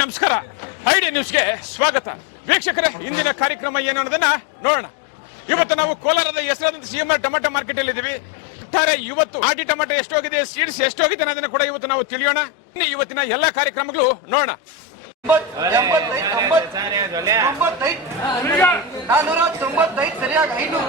ನಮಸ್ಕಾರ. ಐಡಿಯಾ ನ್ಯೂಸ್ಗೆ ಸ್ವಾಗತ. ವೀಕ್ಷಕರೇ, ಇಂದಿನ ಕಾರ್ಯಕ್ರಮ ಏನು ಅನ್ನೋದನ್ನ ನೋಡೋಣ. ಇವತ್ತು ನಾವು ಕೋಲಾರದ ಹೆಸರಾದಂತ ಸಿಎಂಆರ್ ಟೊಮೆಟೊ ಮಾರ್ಕೆಟ್ ಅಲ್ಲಿ ಇದ್ದೀವಿ. ಇವತ್ತು ಆಟಿ ಟೊಮೆಟೊ ಎಷ್ಟೋಗಿದೆ, ಸೀಡ್ಸ್ ಎಷ್ಟೋಗಿದೆ ಅನ್ನೋದನ್ನ ಕೂಡ ಇವತ್ತು ನಾವು ತಿಳಿಯೋಣ. ಇವತ್ತಿನ ಎಲ್ಲಾ ಕಾರ್ಯಕ್ರಮಗಳು ನೋಡೋಣ. 495 ಸರಿಯಾಗಿ 500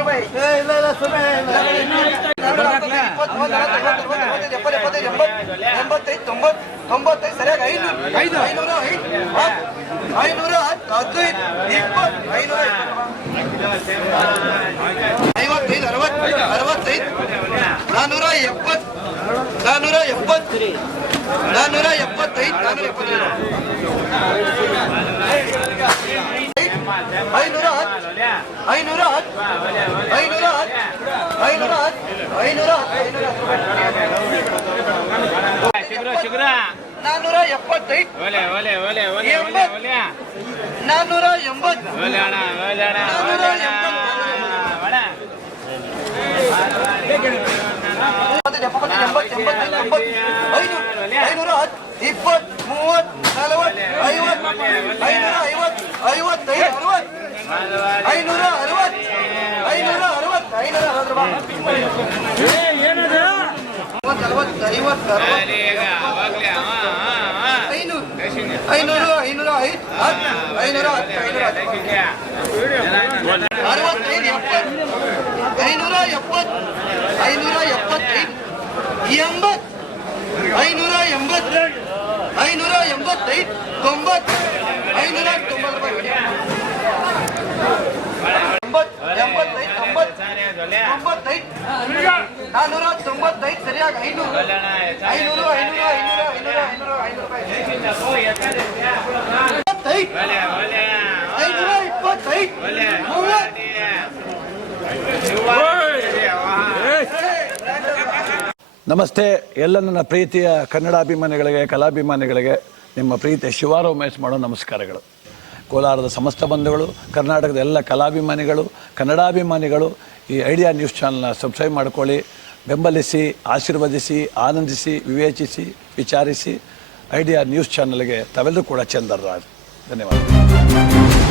ರೂಪಾಯಿ. 95 ಸರಿಯಾಗಿ 500 ನಮಸ್ತೆ. ಎಲ್ಲ ನನ್ನ ಪ್ರೀತಿಯ ಕನ್ನಡಾಭಿಮಾನಿಗಳಿಗೆ, ಕಲಾಭಿಮಾನಿಗಳಿಗೆ ನಿಮ್ಮ ಪ್ರೀತಿಯ ಶಿವಾರಾವ್ ಮ್ಯಾಚ್ ಮಾಡೋ ನಮಸ್ಕಾರಗಳು. ಕೋಲಾರದ ಸಮಸ್ತ ಬಂಧುಗಳು, ಕರ್ನಾಟಕದ ಎಲ್ಲ ಕಲಾಭಿಮಾನಿಗಳು, ಕನ್ನಡಾಭಿಮಾನಿಗಳು ಈ ಐಡಿಯಾ ನ್ಯೂಸ್ ಚಾನಲ್ನ ಸಬ್ಸ್ಕ್ರೈಬ್ ಮಾಡ್ಕೊಳ್ಳಿ, ಬೆಂಬಲಿಸಿ, ಆಶೀರ್ವದಿಸಿ, ಆನಂದಿಸಿ, ವಿವೇಚಿಸಿ, ವಿಚಾರಿಸಿ. ಐಡಿಯಾ ನ್ಯೂಸ್ ಚಾನಲ್ಗೆ ತಾವೆಲ್ಲರೂ ಕೂಡ ಚಂದರ್ರಾಜ್. ಧನ್ಯವಾದ.